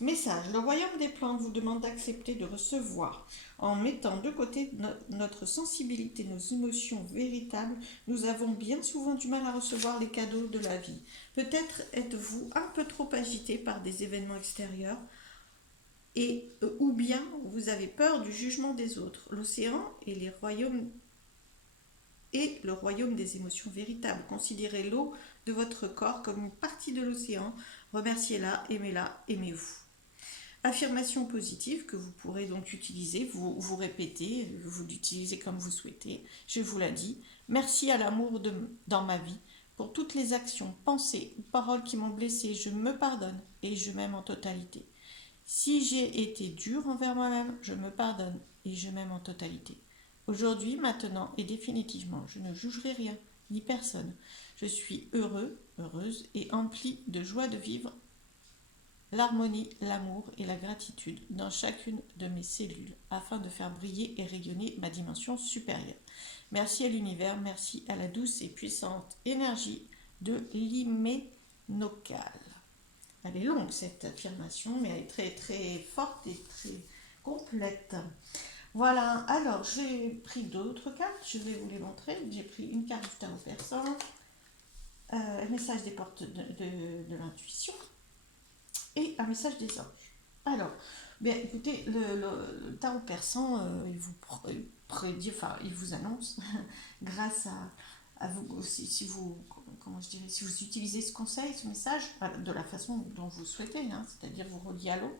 message, le royaume des plantes vous demande d'accepter de recevoir. En mettant de côté notre sensibilité, nos émotions véritables, nous avons bien souvent du mal à recevoir les cadeaux de la vie. Peut-être êtes-vous un peu trop agité par des événements extérieurs ou bien vous avez peur du jugement des autres. L'océan et le royaume des émotions véritables. Considérez l'eau de votre corps comme une partie de l'océan. Remerciez-la, aimez-la, aimez-vous. Affirmation positive que vous pourrez donc utiliser, vous répétez, vous l'utilisez comme vous souhaitez. Je vous l'ai dit. Merci à l'amour dans ma vie pour toutes les actions, pensées ou paroles qui m'ont blessé. Je me pardonne et je m'aime en totalité. Si j'ai été dur envers moi-même, je me pardonne et je m'aime en totalité. Aujourd'hui, maintenant et définitivement, je ne jugerai rien ni personne. Je suis heureux, heureuse et empli de joie de vivre l'harmonie, l'amour et la gratitude dans chacune de mes cellules afin de faire briller et rayonner ma dimension supérieure. Merci à l'univers, merci à la douce et puissante énergie de l'hyménocale. Elle est longue cette affirmation, mais elle est très très forte et très complète. Voilà, alors j'ai pris d'autres cartes, je vais vous les montrer. J'ai pris une carte du tarot persan, un message des portes de l'intuition et un message des anges. Alors, bien écoutez, le tarot persan, il vous prédit, enfin, il vous annonce, grâce à vous, si vous, comment je dirais, si vous utilisez ce conseil, ce message, de la façon dont vous souhaitez, hein, c'est-à-dire vous relier à l'eau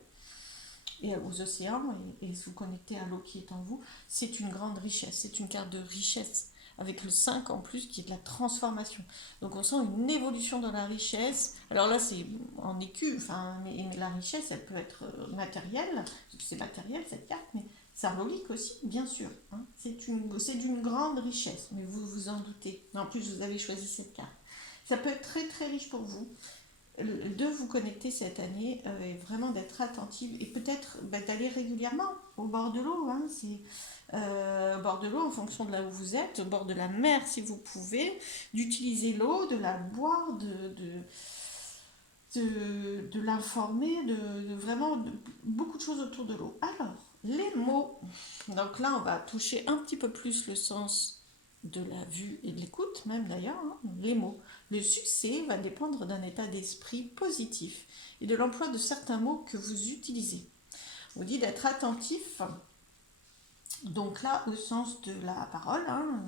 et aux océans et vous connecter à l'eau qui est en vous, c'est une grande richesse, c'est une carte de richesse avec le 5 en plus qui est de la transformation. Donc on sent une évolution dans la richesse. Alors là c'est en écu, enfin, mais la richesse elle peut être matérielle, c'est matériel cette carte, mais symbolique aussi, bien sûr. Hein. C'est d'une grande richesse, mais vous vous en doutez. En plus vous avez choisi cette carte. Ça peut être très très riche pour vous de vous connecter cette année et vraiment d'être attentive et peut-être d'aller régulièrement au bord de l'eau. Hein, au bord de l'eau en fonction de là où vous êtes, au bord de la mer si vous pouvez, d'utiliser l'eau, de la boire, de l'informer, vraiment beaucoup de choses autour de l'eau. Alors, les mots. Donc là, on va toucher un petit peu plus le sens de la vue et de l'écoute, même d'ailleurs, hein, les mots. Le succès va dépendre d'un état d'esprit positif et de l'emploi de certains mots que vous utilisez. On vous dit d'être attentif, donc là, au sens de la parole, hein,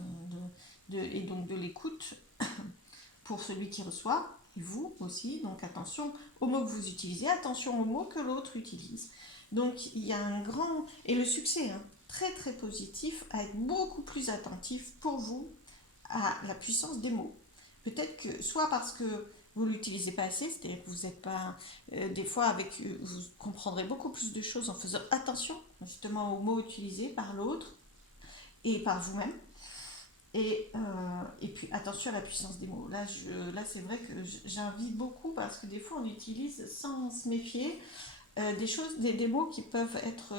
et donc de l'écoute pour celui qui reçoit, et vous aussi, donc attention aux mots que vous utilisez, attention aux mots que l'autre utilise. Donc il y a un grand... Et le succès, hein, très très positif, à être beaucoup plus attentif pour vous à la puissance des mots. Peut-être que, soit parce que vous ne l'utilisez pas assez, c'est-à-dire que vous n'êtes pas... des fois, vous comprendrez beaucoup plus de choses en faisant attention justement aux mots utilisés par l'autre et par vous-même. Et puis attention à la puissance des mots. Là c'est vrai que j'invite beaucoup parce que des fois on utilise sans se méfier des choses, des mots qui peuvent être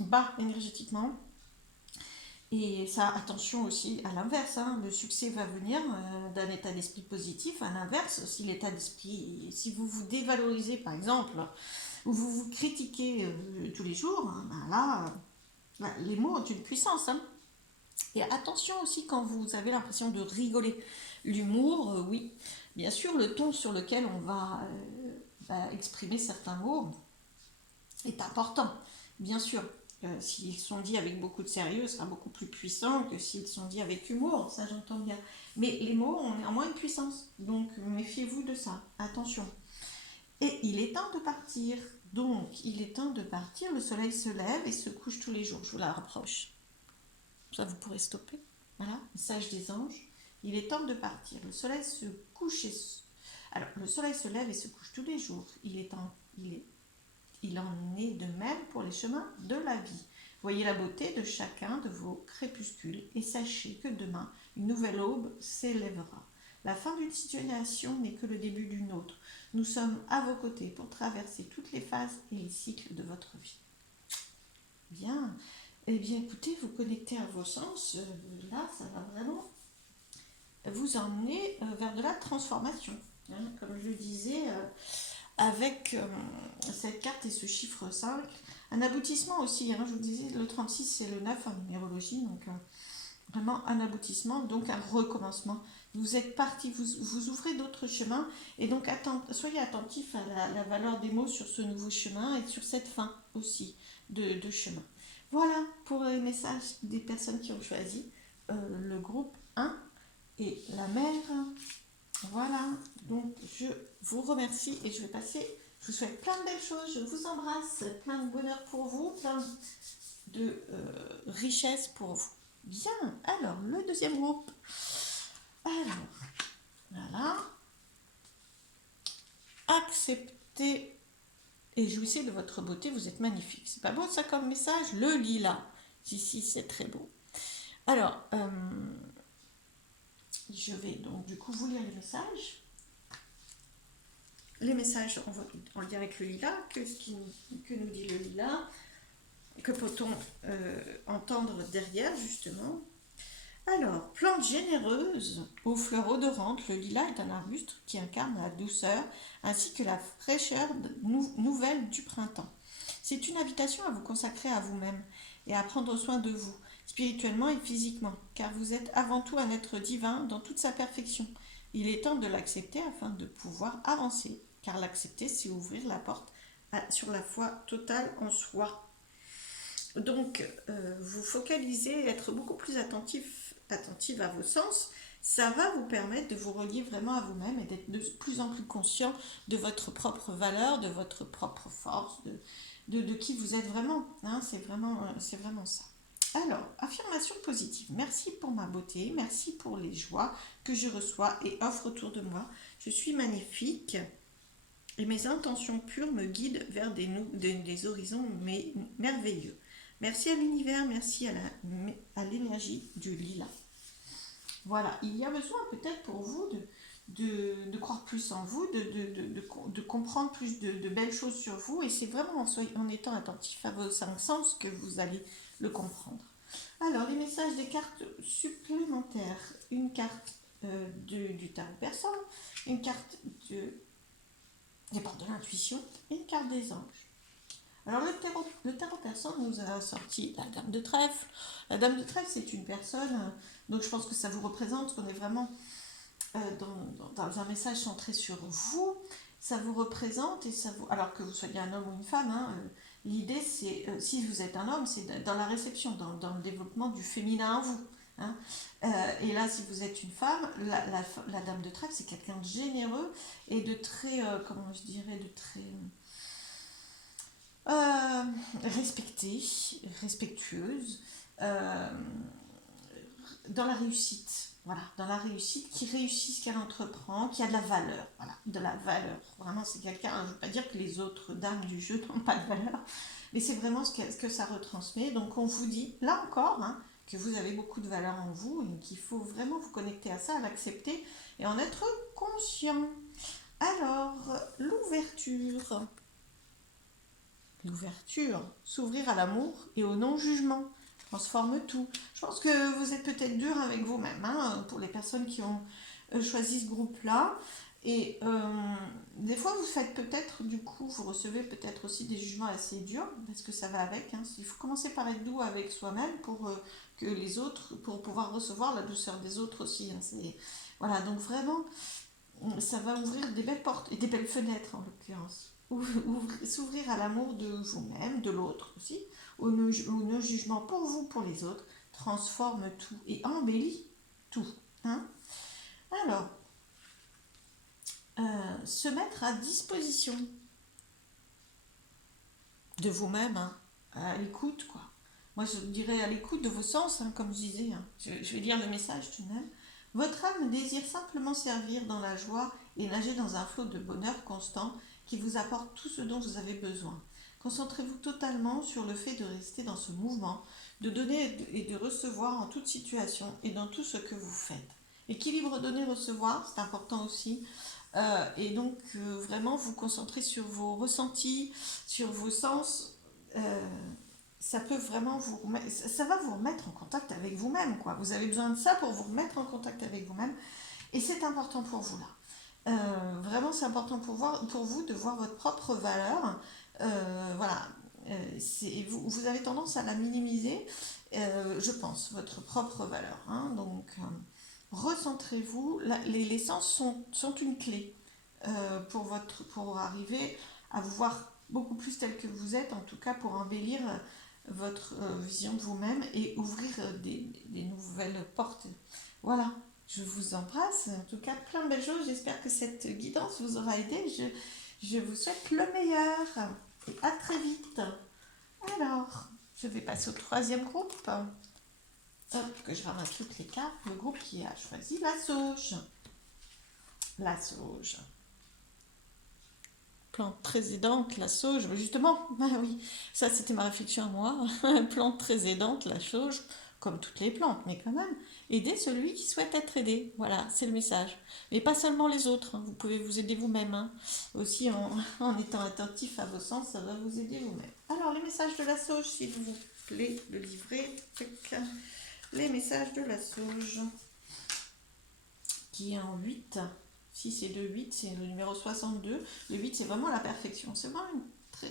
bas énergétiquement. Et ça, attention aussi à l'inverse, hein, le succès va venir d'un état d'esprit positif. À l'inverse, si l'état d'esprit, si vous vous dévalorisez par exemple, ou vous vous critiquez tous les jours, hein, ben là, les mots ont une puissance. Hein. Et attention aussi quand vous avez l'impression de rigoler. L'humour, oui. Bien sûr, le ton sur lequel on va exprimer certains mots est important. Bien sûr, s'ils sont dits avec beaucoup de sérieux, ce sera beaucoup plus puissant que s'ils sont dits avec humour, ça j'entends bien. Mais les mots ont néanmoins une puissance, donc méfiez-vous de ça. Attention. Et il est temps de partir. Donc, il est temps de partir. Le soleil se lève et se couche tous les jours. Je vous la rapproche. Ça, vous pourrez stopper. Voilà, message des anges. Il est temps de partir. Le soleil se couche Alors, le soleil se lève et se couche tous les jours. Il en est de même pour les chemins de la vie. Voyez la beauté de chacun de vos crépuscules et sachez que demain, une nouvelle aube s'élèvera. La fin d'une situation n'est que le début d'une autre. Nous sommes à vos côtés pour traverser toutes les phases et les cycles de votre vie. Bien. Eh bien, écoutez, vous connectez à vos sens. Là, ça va vraiment vous emmener vers de la transformation. Hein, comme je le disais, avec cette carte et ce chiffre 5. Un aboutissement aussi. Hein, je vous disais, le 36, c'est le 9 en numérologie. Donc, vraiment un aboutissement, donc un recommencement. Vous êtes parti, vous ouvrez d'autres chemins. Et donc, soyez attentifs à la valeur des mots sur ce nouveau chemin et sur cette fin aussi de chemin. Voilà pour les messages des personnes qui ont choisi le groupe 1 et la mère. Voilà, donc je vous remercie et je vous souhaite plein de belles choses, je vous embrasse, plein de bonheur pour vous, plein de richesse pour vous. Bien, alors le deuxième groupe. Alors, voilà. Acceptez et jouissez de votre beauté, vous êtes magnifique. C'est pas beau ça comme message? Le lilas. Si, c'est très beau. Alors, je vais donc du coup vous lire les messages. les messages en lien avec le lilas, que nous dit le lilas, que peut-on entendre derrière justement. Alors, plante généreuse aux fleurs odorantes, le lilas est un arbuste qui incarne la douceur ainsi que la fraîcheur nouvelle du printemps. C'est une invitation à vous consacrer à vous-même et à prendre soin de vous, spirituellement et physiquement, car vous êtes avant tout un être divin dans toute sa perfection. Il est temps de l'accepter afin de pouvoir avancer, car l'accepter, c'est ouvrir la porte sur la foi totale en soi. Donc, vous focalisez, être beaucoup plus attentive à vos sens, ça va vous permettre de vous relier vraiment à vous-même et d'être de plus en plus conscient de votre propre valeur, de votre propre force, de qui vous êtes vraiment. Hein, c'est vraiment ça. Alors, affirmation positive. Merci pour ma beauté, merci pour les joies que je reçois et offre autour de moi. Je suis magnifique et mes intentions pures me guident vers des horizons merveilleux. Merci à l'univers, merci à l'énergie du lilas. Voilà, il y a besoin peut-être pour vous de croire plus en vous, de comprendre plus de belles choses sur vous, et c'est vraiment en étant attentif à vos 5 sens que vous allez le comprendre. Alors, les messages des cartes supplémentaires. Une carte du tarot persan, une carte des portes de l'intuition et une carte des anges. Alors, le tarot persan nous a sorti la dame de trèfle. La dame de trèfle, c'est une personne, donc je pense que ça vous représente, qu'on est vraiment dans un message centré sur vous. Ça vous représente, et ça vous, alors que vous soyez un homme ou une femme, hein, l'idée c'est, si vous êtes un homme, c'est dans la réception, dans le développement du féminin en vous. Hein. Et là, si vous êtes une femme, la dame de trèfle, c'est quelqu'un de généreux et de très, comment je dirais, de très respectueuse, dans la réussite. Voilà, dans la réussite, qui réussit ce qu'elle entreprend, qui a de la valeur. Voilà, de la valeur. Vraiment, c'est quelqu'un, je ne veux pas dire que les autres dames du jeu n'ont pas de valeur, mais c'est vraiment ce que ça retransmet. Donc, on vous dit, là encore, hein, que vous avez beaucoup de valeur en vous et qu'il faut vraiment vous connecter à ça, à l'accepter et en être conscient. Alors, l'ouverture. L'ouverture, s'ouvrir à l'amour et au non-jugement, transforme tout. Je pense que vous êtes peut-être dur avec vous-même, hein, pour les personnes qui ont choisi ce groupe-là. Et des fois, vous faites peut-être, du coup, vous recevez peut-être aussi des jugements assez durs, parce que ça va avec. Hein. Il faut commencer par être doux avec soi-même pour que les autres, pour pouvoir recevoir la douceur des autres aussi. Hein. Voilà, donc vraiment, ça va ouvrir des belles portes et des belles fenêtres en l'occurrence. S'ouvrir à l'amour de vous-même, de l'autre aussi, au non-jugement pour vous, pour les autres, transforme tout et embellit tout. Hein. Alors, se mettre à disposition de vous-même, hein, à l'écoute, quoi. Moi, je dirais à l'écoute de vos sens, hein, comme je disais. Hein. Je vais lire le message tout de même. Votre âme désire simplement servir dans la joie et nager dans un flot de bonheur constant qui vous apporte tout ce dont vous avez besoin. Concentrez-vous totalement sur le fait de rester dans ce mouvement, de donner et de recevoir en toute situation et dans tout ce que vous faites. Équilibre donner-recevoir, c'est important aussi. Et donc, vraiment, vous concentrer sur vos ressentis, sur vos sens. Ça peut vraiment ça va vous remettre en contact avec vous-même, quoi. Vous avez besoin de ça pour vous remettre en contact avec vous-même. Et c'est important pour vous, là. Vraiment, c'est important pour vous de voir votre propre valeur. Voilà. Vous avez tendance à la minimiser, je pense, votre propre valeur. Hein. Donc, recentrez-vous. Les sens sont une clé pour arriver à vous voir beaucoup plus tel que vous êtes, en tout cas pour embellir votre vision de vous-même et ouvrir des nouvelles portes. Voilà. Je vous embrasse, en tout cas plein de belles choses, j'espère que cette guidance vous aura aidé, je vous souhaite le meilleur et à très vite. Alors, je vais passer au troisième groupe, que je ramasse toutes les cartes, le groupe qui a choisi la sauge. La sauge. Plante très aidante, la sauge, justement, ah oui, ça c'était ma réflexion à moi, plante très aidante, la sauge, comme toutes les plantes, mais quand même, aidez celui qui souhaite être aidé. Voilà, c'est le message. Mais pas seulement les autres, hein. Vous pouvez vous aider vous-même, hein. Aussi en étant attentif à vos sens, ça va vous aider vous-même. Alors, les messages de la sauge, s'il vous plaît, le livret. Les messages de la sauge, qui est en 8. Si c'est de 8, c'est le numéro 62. Le 8, c'est vraiment la perfection. C'est vraiment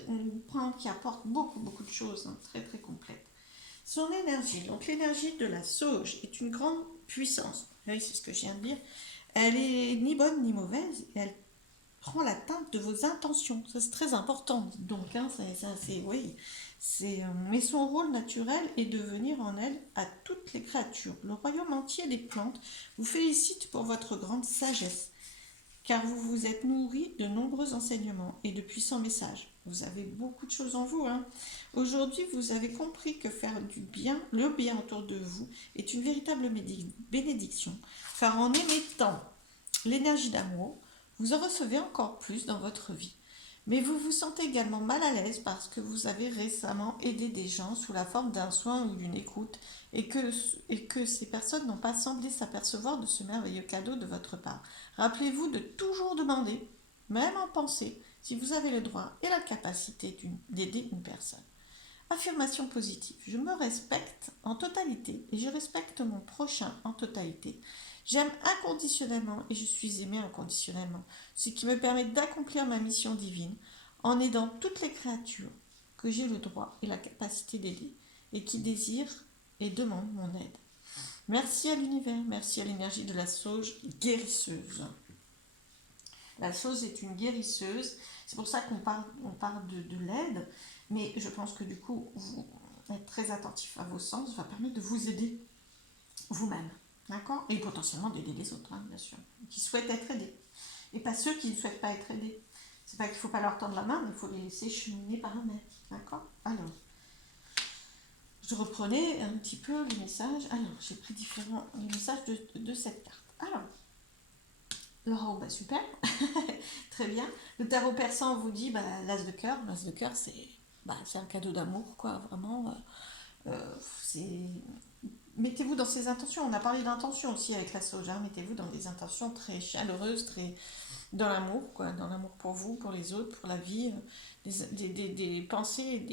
une plante qui apporte beaucoup, beaucoup de choses, hein, très, très complète. Son énergie, donc l'énergie de la sauge, est une grande puissance. Oui, c'est ce que je viens de dire. Elle est ni bonne ni mauvaise, et elle prend la teinte de vos intentions. Ça, c'est très important. Donc, hein, oui, mais son rôle naturel est de venir en aide à toutes les créatures. Le royaume entier des plantes vous félicite pour votre grande sagesse, car vous vous êtes nourri de nombreux enseignements et de puissants messages. Vous avez beaucoup de choses en vous, hein. Aujourd'hui, vous avez compris que faire du bien, le bien autour de vous, est une véritable bénédiction, car en émettant l'énergie d'amour, vous en recevez encore plus dans votre vie. Mais vous vous sentez également mal à l'aise parce que vous avez récemment aidé des gens sous la forme d'un soin ou d'une écoute et que ces personnes n'ont pas semblé s'apercevoir de ce merveilleux cadeau de votre part. Rappelez-vous de toujours demander, même en pensée, si vous avez le droit et la capacité d'aider une personne. Affirmation positive. Je me respecte en totalité et je respecte mon prochain en totalité. J'aime inconditionnellement et je suis aimé inconditionnellement, ce qui me permet d'accomplir ma mission divine en aidant toutes les créatures que j'ai le droit et la capacité d'aider et qui désirent et demandent mon aide. Merci à l'univers, merci à l'énergie de la sauge guérisseuse. La sauge est une guérisseuse, c'est pour ça qu'on parle de l'aide, mais je pense que du coup, vous être très attentif à vos sens va permettre de vous aider vous-même. D'accord? Et potentiellement d'aider les autres, hein, bien sûr, qui souhaitent être aidés. Et pas ceux qui ne souhaitent pas être aidés. C'est pas qu'il ne faut pas leur tendre la main, mais il faut les laisser cheminer par eux-mêmes. D'accord? Alors, je reprenais un petit peu les messages. Alors, j'ai pris les messages de cette carte. Alors, Laura, bah super, très bien. Le tarot persan vous dit l'as de cœur. L'as de cœur, c'est un cadeau d'amour, quoi, vraiment. C'est mettez-vous dans ces intentions. On a parlé d'intentions aussi avec la sauge. Hein. Mettez-vous dans des intentions très chaleureuses, très dans l'amour, quoi, dans l'amour pour vous, pour les autres, pour la vie, des pensées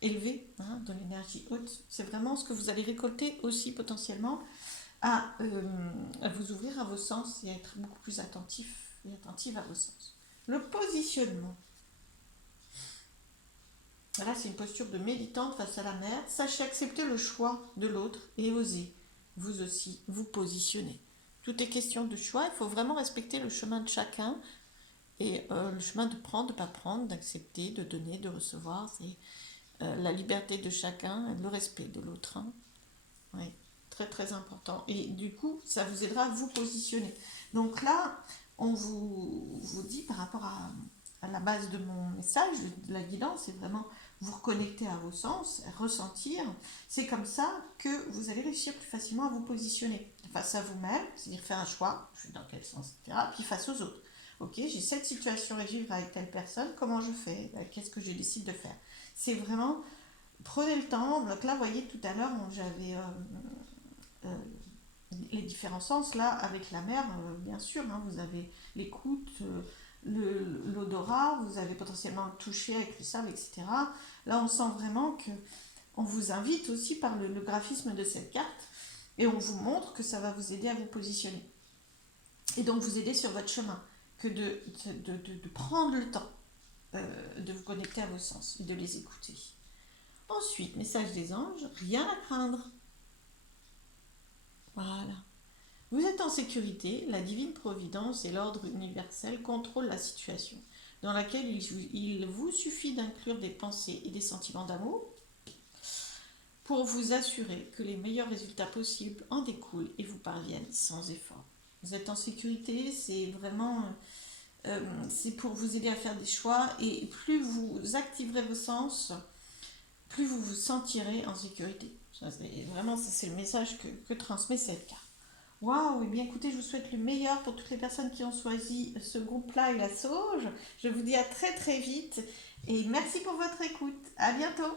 élevées, hein, de l'énergie haute. C'est vraiment ce que vous allez récolter aussi potentiellement à vous ouvrir à vos sens et à être beaucoup plus attentif et attentive à vos sens. Le positionnement. Là, c'est une posture de méditante face à la mer. Sachez accepter le choix de l'autre et osez, vous aussi, vous positionner. Tout est question de choix. Il faut vraiment respecter le chemin de chacun et le chemin de prendre, de ne pas prendre, d'accepter, de donner, de recevoir. C'est la liberté de chacun, le respect de l'autre. Hein. Oui, très très important. Et du coup, ça vous aidera à vous positionner. Donc là, on vous dit par rapport à la base de mon message, de la guidance, c'est vraiment vous reconnecter à vos sens, ressentir. C'est comme ça que vous allez réussir plus facilement à vous positionner face à vous-même, c'est-à-dire faire un choix, je suis dans quel sens, etc. Puis face aux autres. Ok, j'ai cette situation à vivre avec telle personne, comment je fais, qu'est-ce que je décide de faire. C'est vraiment, prenez le temps. Donc là, vous voyez, tout à l'heure, j'avais les différents sens. Là, avec la mer, bien sûr, hein, vous avez l'écoute, l'odorat, vous avez potentiellement le toucher avec le sable, etc. Là, on sent vraiment que on vous invite aussi par le graphisme de cette carte et on vous montre que ça va vous aider à vous positionner. Et donc, vous aider sur votre chemin, que de prendre le temps de vous connecter à vos sens et de les écouter. Ensuite, message des anges, rien à craindre. Voilà. Vous êtes en sécurité, la divine providence et l'ordre universel contrôlent la situation, dans laquelle il vous suffit d'inclure des pensées et des sentiments d'amour pour vous assurer que les meilleurs résultats possibles en découlent et vous parviennent sans effort. Vous êtes en sécurité, c'est vraiment c'est pour vous aider à faire des choix et plus vous activerez vos sens, plus vous vous sentirez en sécurité. C'est le message que transmet cette carte. Waouh, et bien écoutez, je vous souhaite le meilleur pour toutes les personnes qui ont choisi ce groupe-là et la sauge. Je vous dis à très très vite et merci pour votre écoute. À bientôt.